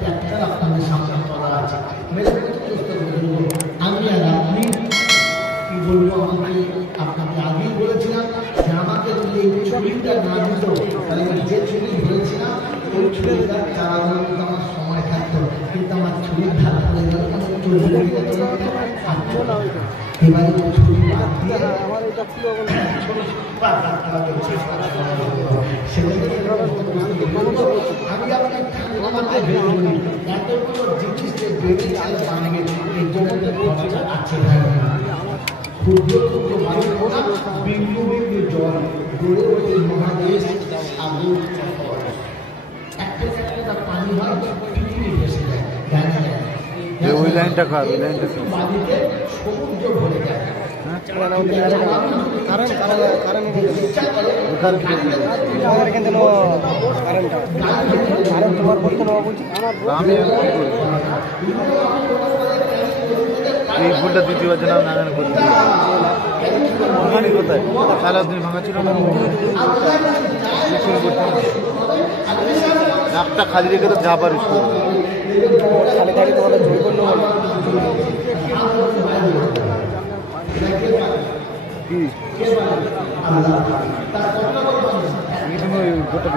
ত্যাগটা আপনাদের সামনে করা আছে। মেরে প্রতিযুক্ত বলবো আমি আর আপনি কি বলবো, আমাকে আপনাকে আগেই বলেছিলাম যে আমাকে যদি এই ছুরিটা না দিত তাহলে যে ছুরি ধরেছিলাম ওই ছুরিটা চালানোর মতো আমার সময় থাকতো, কিন্তু আমার ছুরির ধার পড়ে গেল এবারে ছুরি বাদ দিয়ে আমি আপনাকে এতগুলো জিনিস যে বেরিয়েছে বানিয়ে এই জন্য খরচা আছে ক্ষুদ্র ক্ষুদ্র বায়ুকণা বিন্দু বিন্দু জল গড়ে ওঠে মহাদেশ সাগর একটা একটা পানি হয় পৃথিবী ভেসে যায় জানা যায় ওই লাইনটা খারাপ, ওই লাইনটা বাড়িতে সমুদ্র ভরে যায়। এই ভুলটা দ্বিতীয় বার যেন নাগান করতে ওখানে কোথায় সারাদিন ভাঙা ছিল না, নাকটা খালি রেখে তো যা পারিস খালি খালি তোমাদের জয় করলো কি গোটা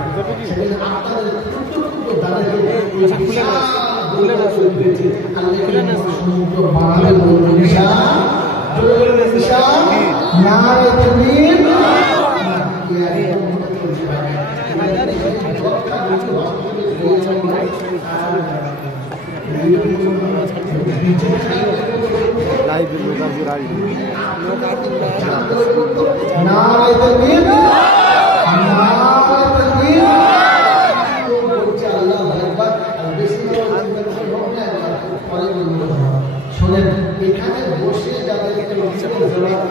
লাইভ শোনেন, এখানে বসে যাদেরকে জবাব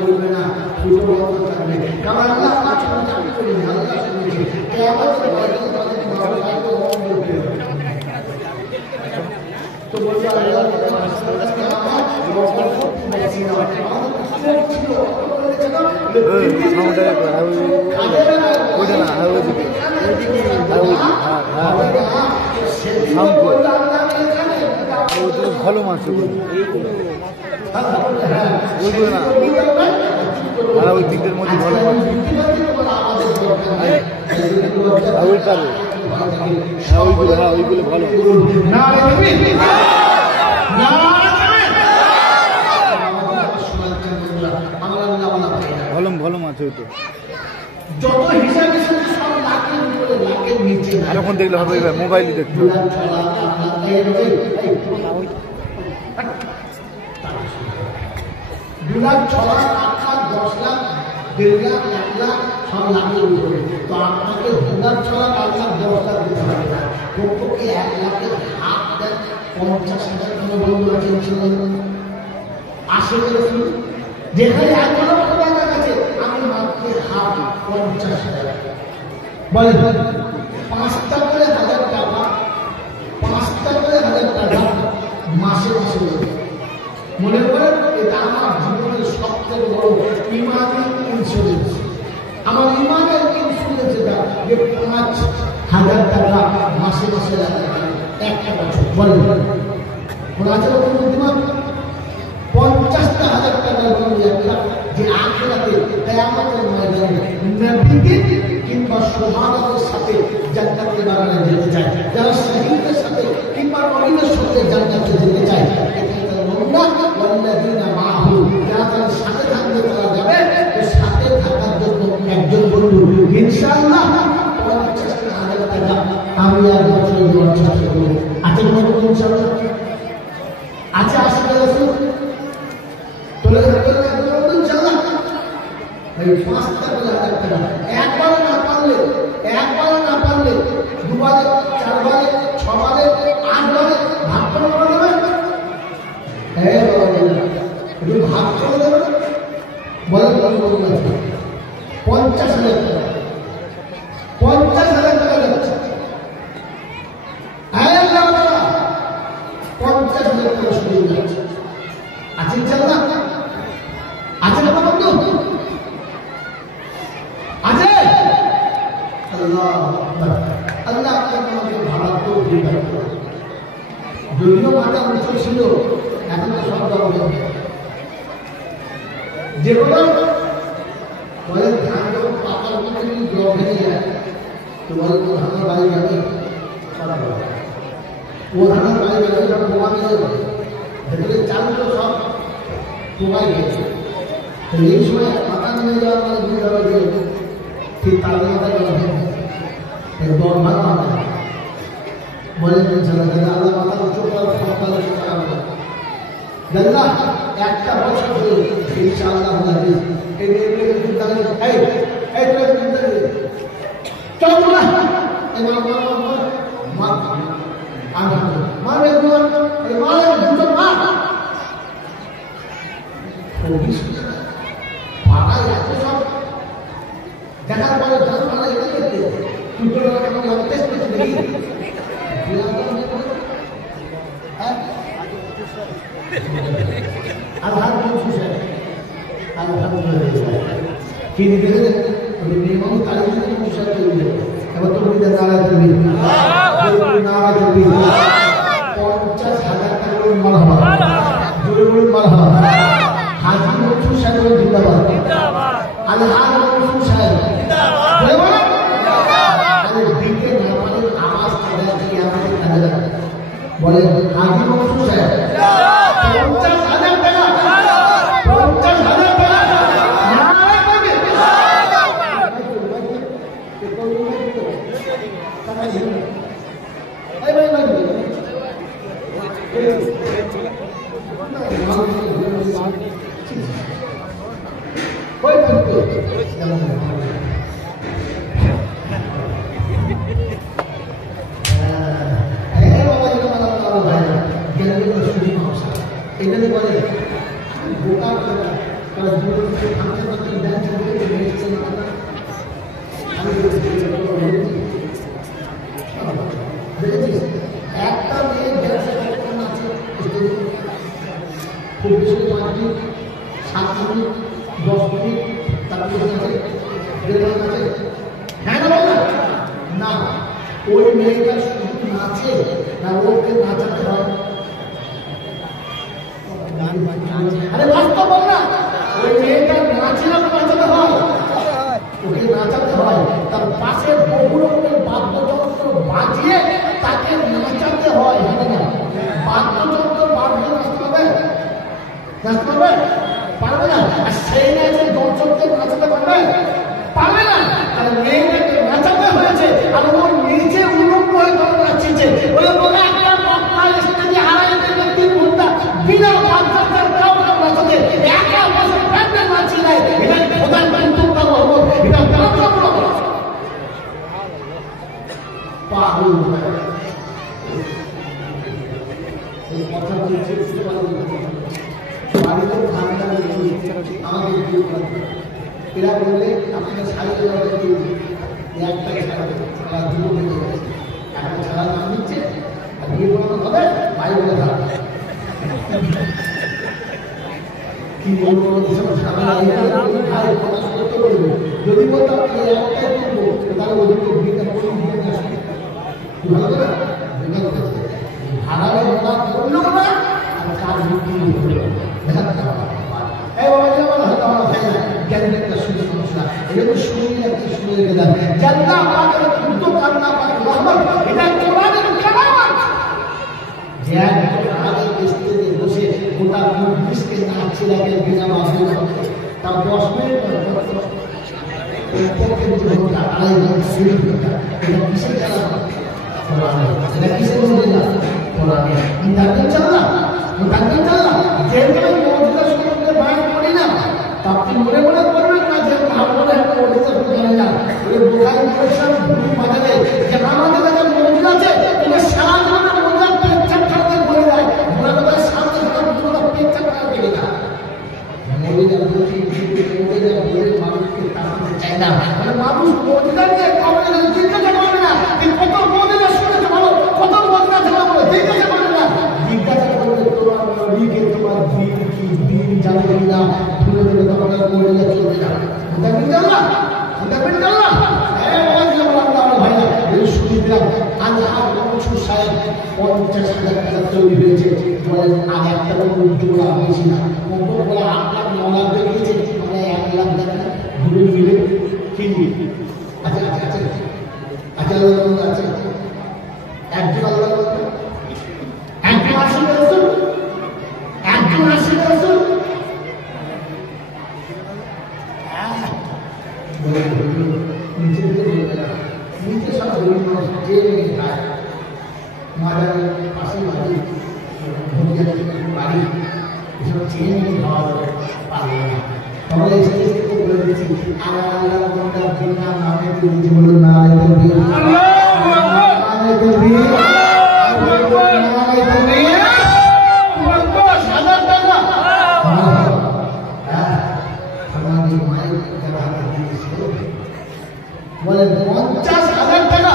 করবে না, কারণ তো বলছে ভালো মাছ ওইগুলো না, ওই দিকদের মধ্যে ভালো মাছ ওই পারে, ওইগুলো ওইগুলো ভালো ভালো ভালো মাছ হইতো। এখন দেখলে হবে, এবার মোবাইলে দেখতে হবে। দু লাখ, 6 লাখ, 8 লাখ, 10 লাখ, 1.5 লাখ, 1 লাখ সব লাখের উপরে। তো আপনাকে 2 লাখ, 6 লাখ, 8 লাখ, 10 লাখ দিতে হবে না, কমপক্ষে 1 লাখের হাত দেন। 50,000 কোনো বন্ধু ছিল আসে করেছিল, যেখানে 1 লক্ষ টাকা গেছে আমি মাত্র হাত 50,000 বলে 5টা করে 1000 টাকা, 5টা করে 1000 টাকা মাসে মাসে মনে করেন এটা আমার জীবনের সবথেকে বড় ইমানি ইন্স্যুরেন্স। আমার ইমানের ইন্স্যুরেন্স এটা যে 5,000 টাকা মাসে মাসে একটা বছর বলে ওরা আছে বুদ্ধিমান 50,000 টাকার একটা যে আখিরাতে কিয়ামতের ময়দানে নবীকে কিংবা সুবহানাল্লাহর সাথে জান্নাতের বাগানে যেতে চায়, যারা শহীদের সাথে কিংবা নবীদের সাথে জান্নাতে যেতে চায়, যারা সাথে থাকবে তারা যাবে। সাথে থাকার জন্য একজন বন্ধু ইনশাআল্লাহ 50,000 টাকা আমি আর বছরে 50 করবো। আছে কোনো ইনশাআল্লাহ আছে, আসলে তোলে ইনশাআল্লাহ এই 5,000 টাকা একবার না পারলে 2বারে, 4বারে, 6বারে, 8বারে ভাগ করে দেবে। ভাগ করে দেবে বলে 50,000 টাকা, 50,000 টাকা যাচ্ছে। 50,000 টাকা শুরু যাচ্ছে। আছে ইনশাআল্লাহ, আছে না বন্ধু? আছে আল্লাহ আল্লাহ আপনাকে আমাকে ভাবার তো যদিও মাথা উঁচু ছিল এখন তো সব হবে যেগুলো বলে ধান যখন পাতার মধ্যে যদি জল ভেঙে যায় তো বলে তো ধানের বাড়ি যাবে ও ধানের বাড়ি যাবে সব পোকা মিলে যাবে ভেতরে চালগুলো সব পোকায় গেছে তো এই সময় পাতা নিয়ে যাওয়ার মানে বুঝতে হবে যে ঠিক তার মাথায় জল ভেঙে দর ভাগ হবে বলে আল্লাহ মাথা উঁচু করার গল্লা একটা বছর ধরে ইনশাআল্লাহ এই চল না মার দেখার পরে বলে হাজি মনসুর সাহেব 50,000 টাকা 50,000 টাকা এখানে বলে বোকা তারা জীবন একটা মেয়ে ব্যবসা আছে খুব বেশি 5 মিনিট 7 মিনিট 10 মিনিট তারপরে আছে হ্যাঁ না ওই মেয়েটা শুধু নাচে না ওকে নাচাতে হয় আরে বাস্তব বল না ওই মেয়েটা নাচে না নাচাতে হয় ওকে নাচাতে হয় তার পাশে বহু রকমের বাদ্যযন্ত্র বাজিয়ে তাকে নাচাতে হয় হ্যাঁ না বাদ্যযন্ত্র বাজিয়ে নাচতে হবে পারবে না আর সেই নাচে দর্শকদের নাচাতে পারবে পারবে না তাহলে মেয়েটাকে নাচাতে হয়েছে আর ও নিজে উলম্ব হয়ে ধরে নাচছে বলে বলে একটা পক্কা স্টেজে হারাই দেবে 3 ঘন্টা বিনা বাদ্যযন্ত্র কাউকে নাচাতে একা বসে প্যান্ডেল নাচি নাই এটা খোদার কিন্তু করব এটা তাড়াতাড়ি করব পাগল এই কথা বলছে বাড়িতে ঠান্ডা আমাদের এরা বললে আপনার সাড়ে একটা ছাড়া দুটো একটা ছাড়া নাম নিচ্ছে আর বিয়ে করানো হবে ভাই বলে থাকবে কি বলবো যদি বলতাম তাহলে ওদেরকে বিয়েটা ভালো করে হারালে অন্য কথা আর কাজ দেখাতে হবে আপনি মনে মনে করবেন না যে মনে জানে না বোখারি বাজারে যে আমাদের কাছে মন্দির আছে সারা জীবনে মন্দির পেচ্ছাপ খাওয়াতে বলে দেয় মনে কথা সামনে পেচ্ছাপ খাওয়া পেয়ে না মানুষকে চায় না মানুষ মন্দিরকে জিজ্ঞাসা করবে না কত মন্দির শুনেছে ভালো কত মন্দির আছে ভালো জিজ্ঞাসা করবে না জিজ্ঞাসা করবে তোমার নবীকে তোমার দিন কি দিন জানবে না তুলে দেবে তোমার মন্দিরে চলবে না দেখবেন জানলা দেখবেন জানলা 50,000 টাকা তৈরি হয়েছে বলেন আর একটা উদ্যোগ বেশি না কত বলে 8 লাখ 9 লাখ বেরিয়েছে মানে 1 লাখ টাকা ঘুরে ফিরে কিনবি আচ্ছা আচ্ছা আচ্ছা আচ্ছা আছে একজন আল্লাহ একজন আসি রসুল একজন আসি রসুল নিচে সব গরিব মানুষ যে খায় মাদারের পাশে বাড়ি বাড়ি এসব চেয়ে নিয়ে খাওয়া পারবে না তাহলে বলে দিচ্ছি আর আল্লাহ বিনা নামে তুই বলুন না বলেন 50,000 টাকা 50,000 টাকা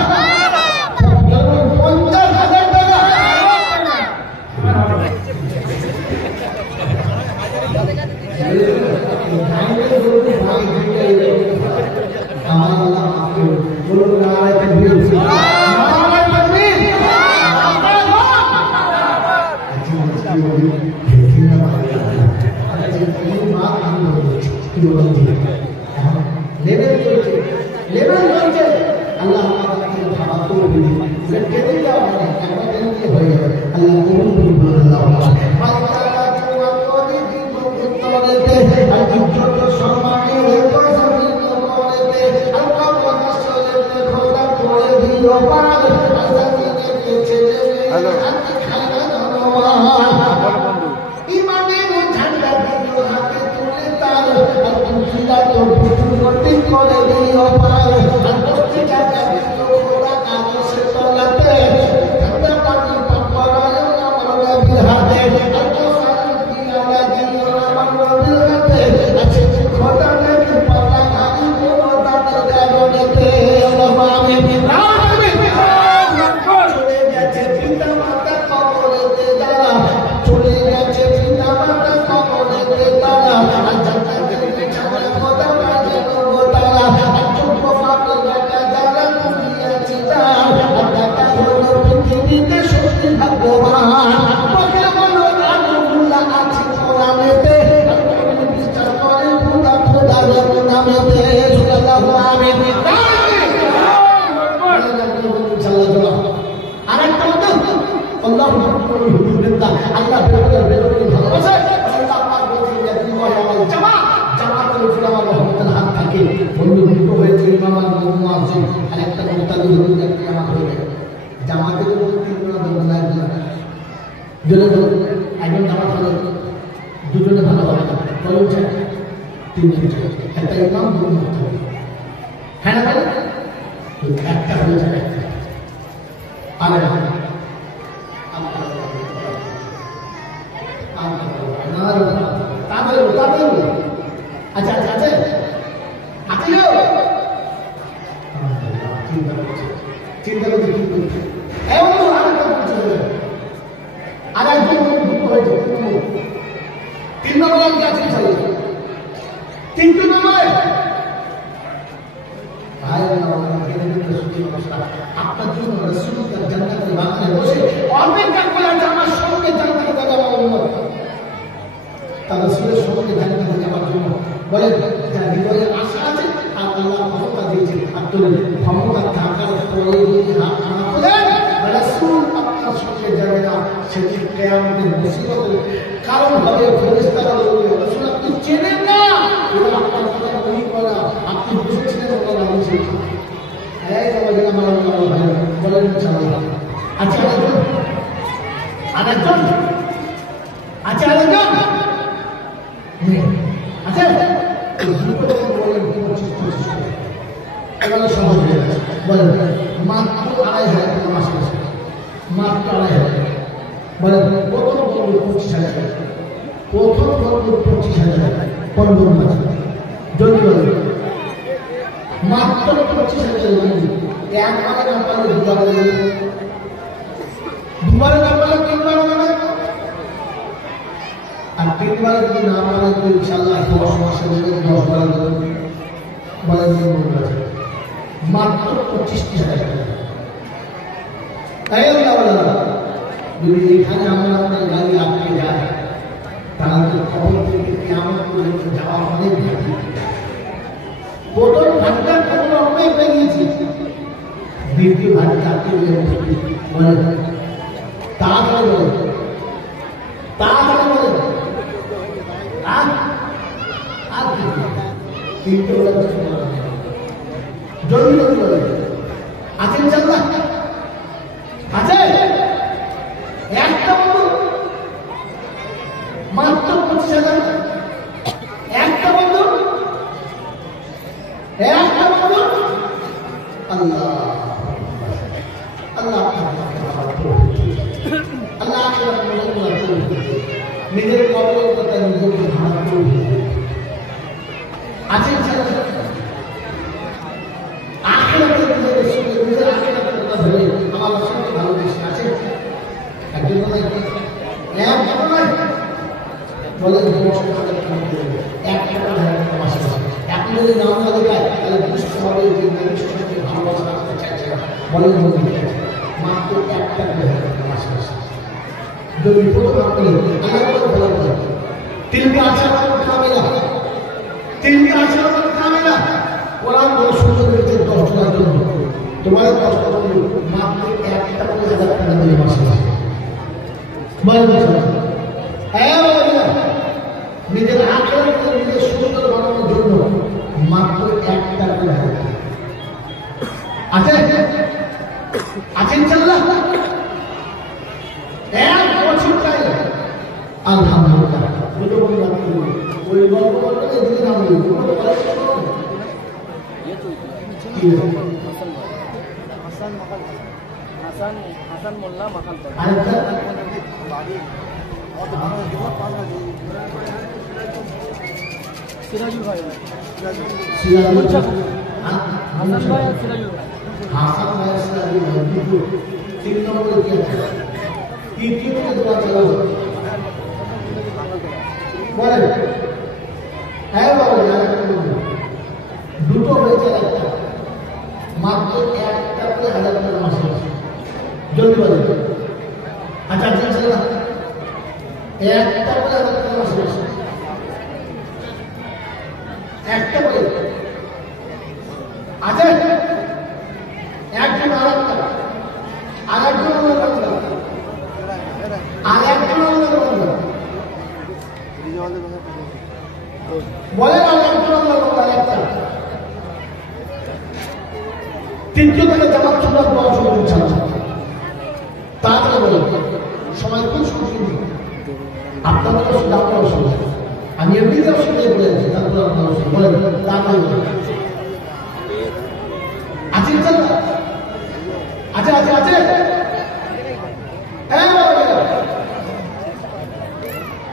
মাত্র 25,000 টাকা। যদি এখানে আমরা গাড়ি আটকে যায় তাহলে খবর থেকে কেমন পর্যন্ত যাওয়া অনেক ঘাটি প্রথম ঘাটটা কোনো অনেক বেরিয়েছি দ্বিতীয় ঘাটটা আটকে বলে তাড়াতাড়ি বলে তাড়াতাড়ি বলে আর তিনটে বলে জলদি জলদি বলে আছেন চান্দা আছে একটা বন্ধু মাত্র 25,000 একটা বন্ধু আল্লাহ আল্লাহ আল্লাহ নিজের কবরের কথা নিজেকে ধারণ করবে আছে আখিরাতের নিজের সঙ্গে নিজের আখিরাতের কথা ধরে আমার সঙ্গে ভালোবেসে আছে একজন বলে এক টাকা মাসে আপনি যদি নাম না দেখায় তাহলে বুঝতে হবে যে মানুষের সঙ্গে ভালোবাসা রাখতে চাইছে বলে মাত্র এক টাকা মাসে মাসে যদি প্রথম আপনি তিনটা আচরণ কামেলা তিনটা আচরণ কামেলা কোরআন বলে সুন্দর হয়েছে 10 টাকার জন্য তোমার কষ্ট করলে মাত্র 1 টাকা 1000 টাকা দিয়ে মাসে মাসে নিজের আচরণকে নিজের সুন্দর বানানোর জন্য মাত্র 1 টাকা আছে আছে ইনশাআল্লাহ এক বছর চাই আলহামদুলিল্লাহ ওই গল্প করতে দিদি নাম হাসান মোল্লা মাকাল সিরাজুল ভাই সিরাজুল হাসান ভাই আর সিরাজুল ভাই হাসান ভাই সিরাজুল ভাই তিন নম্বরে কি আছে তৃতীয় দোয়া চালাবো বলেন হ্যাঁ বাবা দুটো হয়েছে একটা মাত্র 1 টাকা 1000 টাকা মাসে জলদি বলেন আচ্ছা আচ্ছা চলা 1 টাকা 1000 টাকা মাসে একটা বলে আছে একজন আরেকটা আরেকজন বলে তৃতীয় থেকে জামাত সুন্দর পাওয়া শুরু করছে তারপরে বলে সময় খুব সুন্দর আপনাদের অসুবিধা আপনার অসুবিধা আমি এমনিতে অসুবিধায় বলে আছি তারপরে আপনার অসুবিধা বলেন তারপরে আছে আছে আছে আছে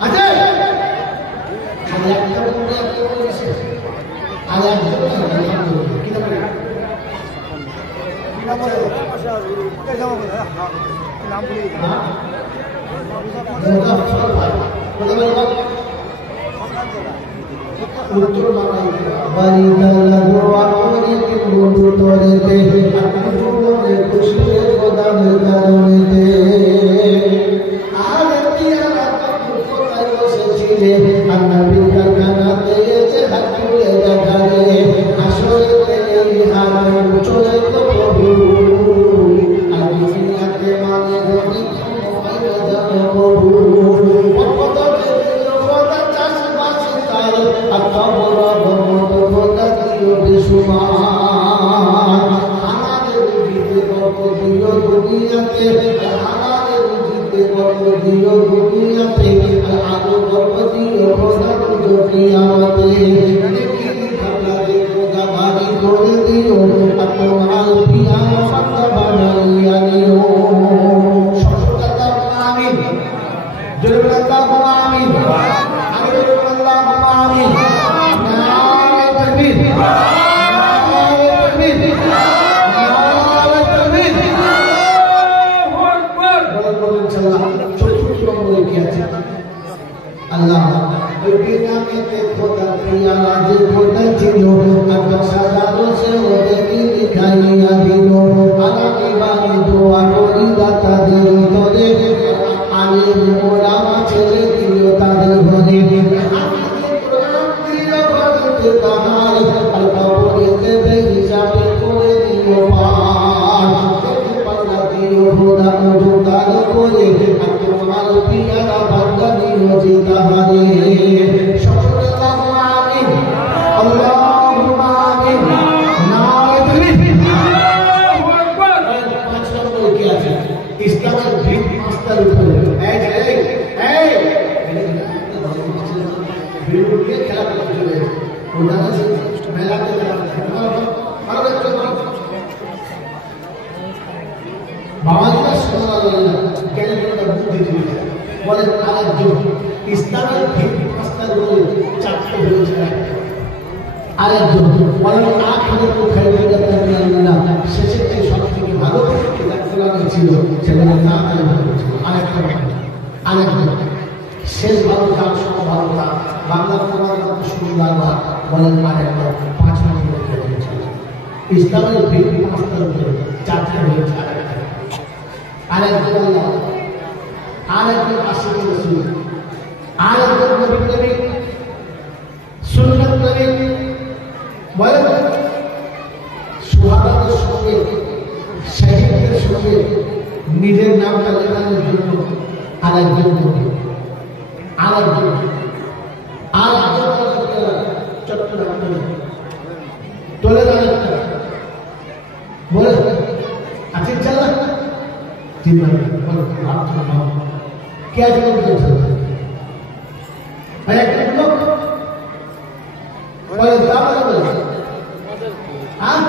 আছে খালি একটা বলে আর একজন কি নাম উত্তর আল্লাহ ওই বিনামেতে খোদা প্রিয়া রাজে খোদা ছিল আর সাজানো সে ওদের দিখাইয়া ওনারা যে মেলাতে ভালো দেখতে বাবাজিরা সোনালা কেন বুদ্ধি দিয়েছে বলে আরেকজন ইসলামের ভিত্তি পাঁচটা রোল চারটে হয়েছে আরেকজন বলে আখেরাত খায়রুল্লাহ শেষের যে সব থেকে ভালো কিতাব কোরআন ছিল সেটা তাড়াতাড়ি ভালো ছিল আরেকজন শেষ ভালো কাজ সব ভালো কাজ বাংলা কোরআন সুন্দর বলেন আরেকজন 5 নম্বর হয়েছে ইসলামের ভিত্তি পাঁচটা রোল চারটে হয়েছে আরেকজন আল্লাহ আরেকজন আশিক রাসূল আরেকজন নবী প্রেমিক সুন্নাত প্রেমিক বলেন সুহাদাদের সঙ্গে শহীদদের সঙ্গে নিজের নামটা লেখানোর জন্য আরেকজন চট্টগ্রাম তোলে আরেকটা বলে আচ্ছা চালা क्या जरूरत है एक लोग और ज्यादा बोले हां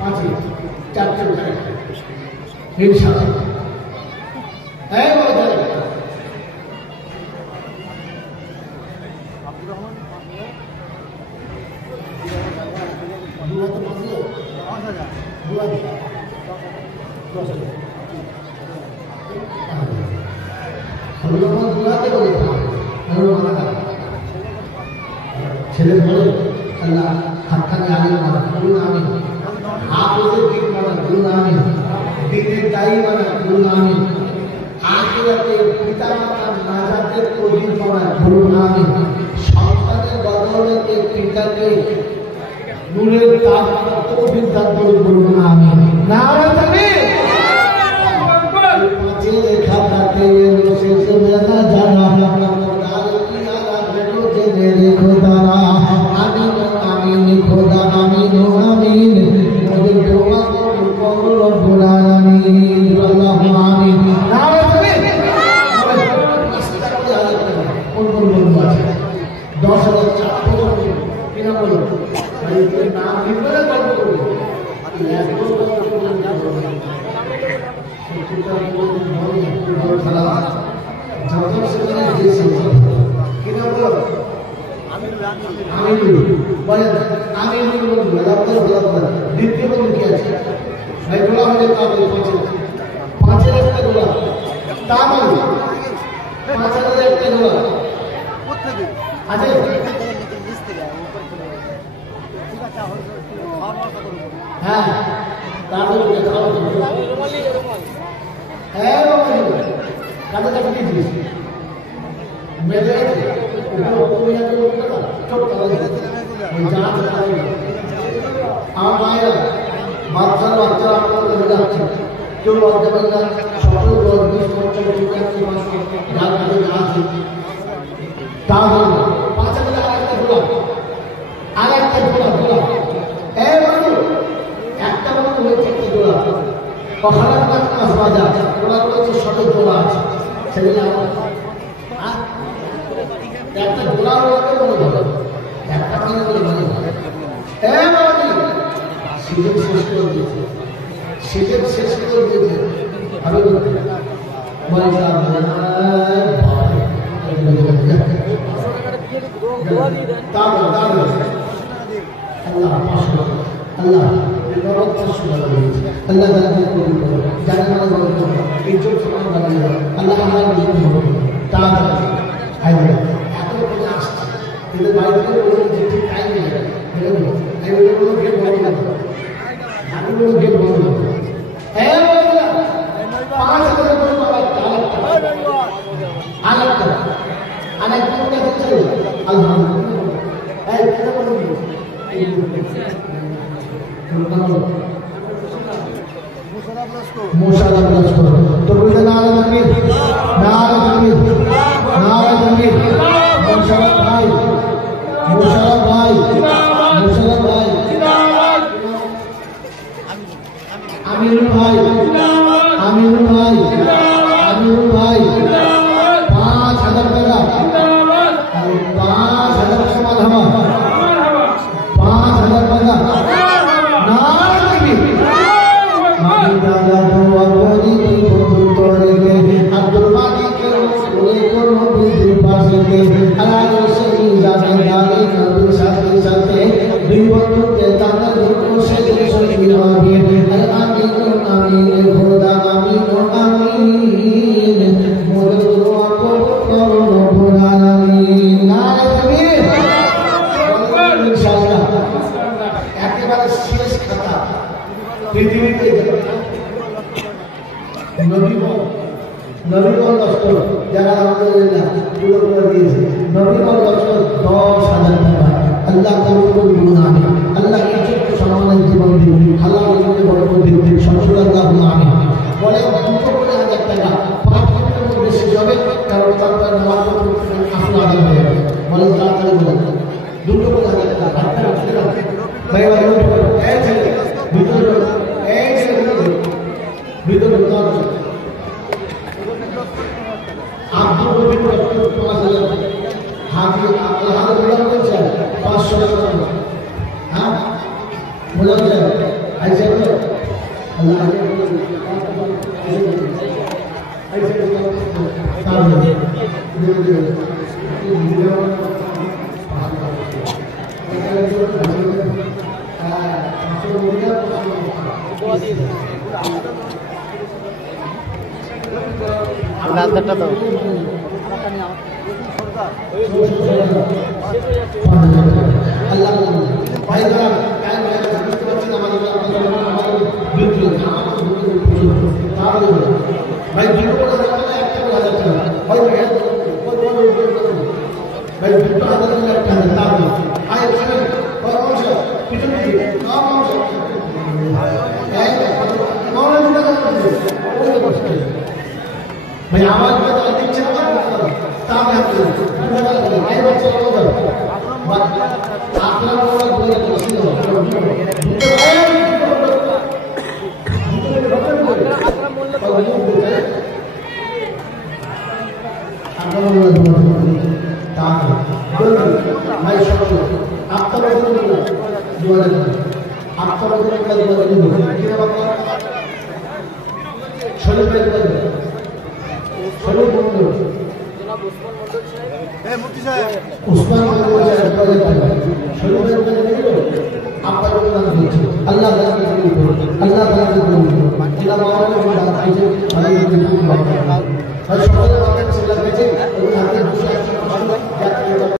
5 4 इंशाल्लाह है बोल दे दुआ तो मांगो 5000 दुआ ছেলে বলে আল্লাহ হাতখানে আগে মানা বলুন আমি হাফেজের দিন মানা বলুন আমি দিনের দায়ী মানা বলুন আমি আখিরাতে পিতা মাতার নাজাতের তৌফিক পাওয়া বলুন আমি সন্তানের বদৌলতে পিতাকে নূরের তাজ তৌফিক দান বলুন আমি নারে তাকবীর পাঁচে লেখা থাকে শেষ বেলা জানা मेरे खुदा आमीन आमीन खुदा आमीन आमीन मुझे दुआ करो रब्बुल आलामीन अल्लाहुम्मा आमीन नारे तकबीर কোন বলবো আছে 10000 চাপো কিনা বলো ভাই তুই নাম নিবে না গল্প করবি কিনা বলো আমিনুল বলেন আমিনুল বন্ধু লাভদার দ্বিতীয় বন্ধু কি আছে ভাই গোলা হলে তাদের পাঁচের একটা গোলা তা বলি 5000 একটা গোলা আছে হ্যাঁ তাদের খাওয়া হ্যাঁ কাদের কাছে দিয়েছিস মেরে বাচ্চারা আপনাদের যাচ্ছে কেউ লজ্জা পাই না সকল 10-20 আছে তাহলে 5000 আরেকটা গোলা একটা বন্ধু হয়েছে একটা গোলা কখনো মাছ বাজা গোলা রয়েছে শত গোলা আছে সেগুলো একটা গোলা রয়েছে মনে হবে একটা কিনে বলে মনে হবে সিজন শেষ করে দিয়েছে আমি বলতে तो मुझे नारा तकबीर मुशर्रफ भाई आमिर भाई 5000 টাকা 5000 তুকে তাদের রূপ সে সুনি আমিন আমিন আমিন খোদা আমিন আমিন মোর দোয়া কবুল করো রব্বুল আলামিন নারে তাকবীর ইনশাআল্লাহ একেবারে শেষ কথা পৃথিবীতে নবীগণ লস্কর যারা আলহামদুলিল্লাহ পুরো করে দিয়েছে নবীগণ লস্কর 10,000 টাকা আল্লাহ কবুল করুন আমিন আল্লাহ ইজ্জত সম্মানের জীবন দিন আল্লাহ ইজ্জত বরকত দিন সাল্লাল্লাহু আমিন বলে 2,000 টাকা 5 মিনিটের মধ্যে শেষ হবে কারণ তারপর নামাজ আসল আদায় হয়ে যাবে বলে তাড়াতাড়ি বলে 2,000 টাকা ভাই ভাই এই ছেলে ভিতরে এই ছেলে ভিতরে আব্দুল রবিন ডক্টর 5,000 হাজি আল্লাহ বলা হয়েছে 500 টাকা হ্যাঁ বলা যায় আইসে আল্লাহ লালটা দাও আল্লাহ ভাই যারা কাজ বুঝতে পারছেন আমাদের বিদ্যুৎ ভাই দুটো একটা হাজার টাকা ভাই ভাই দুটো হাজার একটা হাজার তার আয় পিছনে ভাই আমার দিচ্ছে তাহলে আপনার আল্লাহ